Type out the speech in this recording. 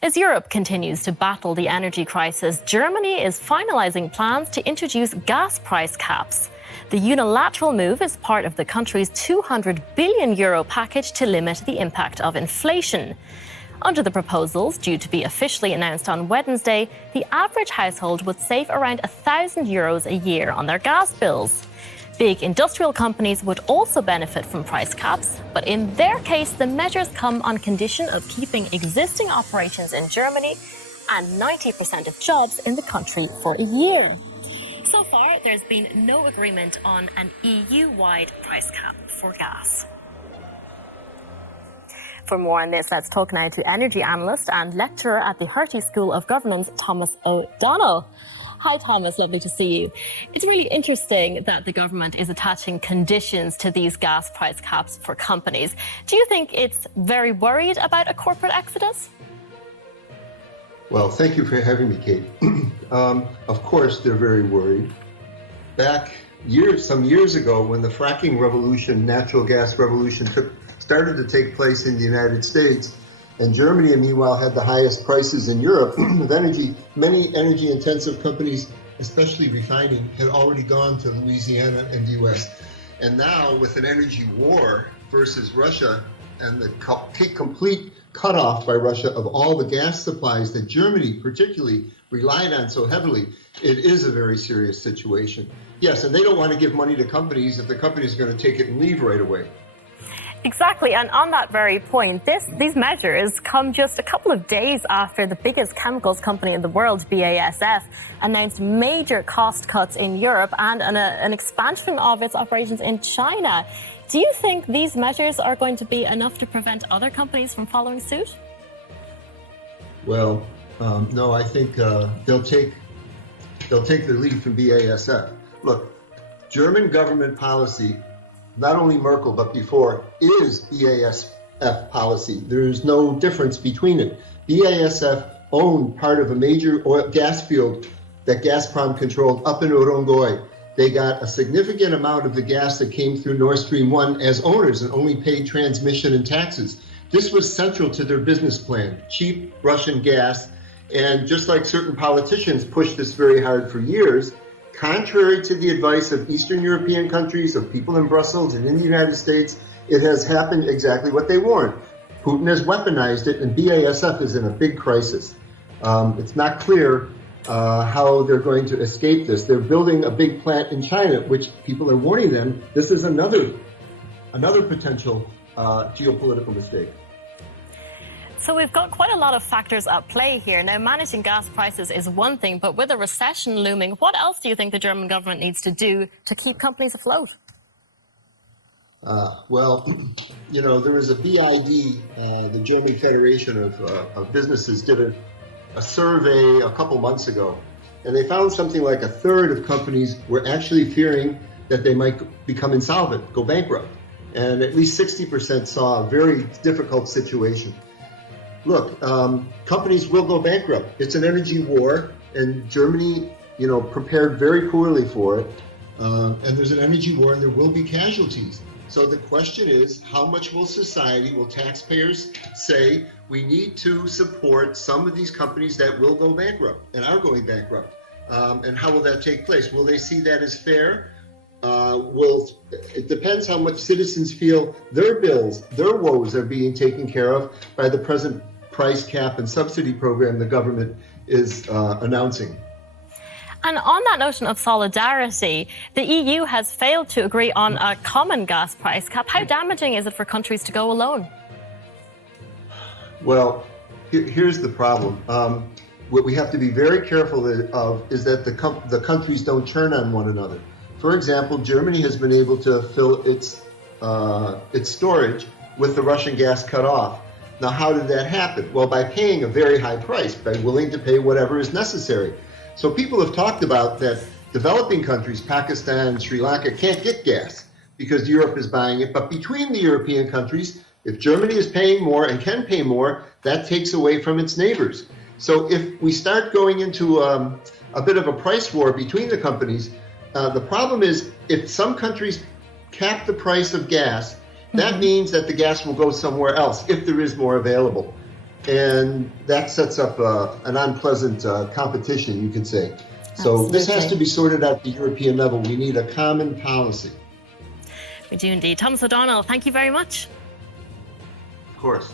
As Europe continues to battle the energy crisis, Germany is finalising plans to introduce gas price caps. The unilateral move is part of the country's €200 billion package to limit the impact of inflation. Under the proposals, due to be officially announced on Wednesday, the average household would save around €1,000 a year on their gas bills. Big industrial companies would also benefit from price caps, but in their case, the measures come on condition of keeping existing operations in Germany and 90% of jobs in the country for a year. So far, there's been no agreement on an EU-wide price cap for gas. For more on this, let's talk now to energy analyst and lecturer at the Hertie School of Governance, Thomas O'Donnell. Hi, Thomas. Lovely to see you. It's really interesting that the government is attaching conditions to these gas price caps for companies. Do you think it's very worried about a corporate exodus? Well, thank you for having me, Kate. Of course, they're very worried. Back some years ago, when the fracking revolution, natural gas revolution, started to take place in the United States, and Germany, meanwhile, had the highest prices in Europe of energy. Many energy-intensive companies, especially refining, had already gone to Louisiana and the U.S. And now, with an energy war versus Russia and the complete cutoff by Russia of all the gas supplies that Germany particularly relied on so heavily, it is a very serious situation. Yes, and they don't want to give money to companies if the company is going to take it and leave right away. Exactly, and on that very point, these measures come just a couple of days after the biggest chemicals company in the world, BASF, announced major cost cuts in Europe and an expansion of its operations in China. Do you think these measures are going to be enough to prevent other companies from following suit? Well, no, I think they'll take their lead from BASF. Look, German government policy, not only Merkel, but before, is BASF policy. There's no difference between it. BASF owned part of a major oil gas field that Gazprom controlled up in Urungoi. They got a significant amount of the gas that came through Nord Stream 1 as owners and only paid transmission and taxes. This was central to their business plan, cheap Russian gas. And just like certain politicians pushed this very hard for years, contrary to the advice of Eastern European countries, of people in Brussels and in the United States, it has happened exactly what they warned. Putin has weaponized it, and BASF is in a big crisis. It's not clear how they're going to escape this. They're building a big plant in China, which people are warning them, this is another potential geopolitical mistake. So we've got quite a lot of factors at play here. Now, managing gas prices is one thing, but with a recession looming, what else do you think the German government needs to do to keep companies afloat? Well, you know, there was a BID, the German Federation of Businesses, did a survey a couple months ago, and they found something like a third of companies were actually fearing that they might become insolvent, go bankrupt, and at least 60% saw a very difficult situation. Look, companies will go bankrupt. It's an energy war, and Germany, prepared very poorly for it. And there's an energy war, and there will be casualties. So the question is, how much will taxpayers say we need to support some of these companies that will go bankrupt and are going bankrupt? And how will that take place? Will they see that as fair? It depends how much citizens feel their bills, their woes are being taken care of by the present price cap and subsidy program the government is announcing. And on that notion of solidarity, the EU has failed to agree on a common gas price cap. How damaging is it for countries to go alone? Well, here's the problem. What we have to be very careful of is that the countries don't turn on one another. For example, Germany has been able to fill its storage with the Russian gas cut off. Now, how did that happen? Well, by paying a very high price, by willing to pay whatever is necessary. So people have talked about that developing countries, Pakistan, Sri Lanka, can't get gas because Europe is buying it. But between the European countries, if Germany is paying more and can pay more, that takes away from its neighbors. So if we start going into a bit of a price war between the companies, the problem is if some countries cap the price of gas, that means that the gas will go somewhere else if there is more available. And that sets up an unpleasant competition, you could say. So this has to be sorted out at the European level. We need a common policy. We do indeed. Thomas O'Donnell, thank you very much. Of course.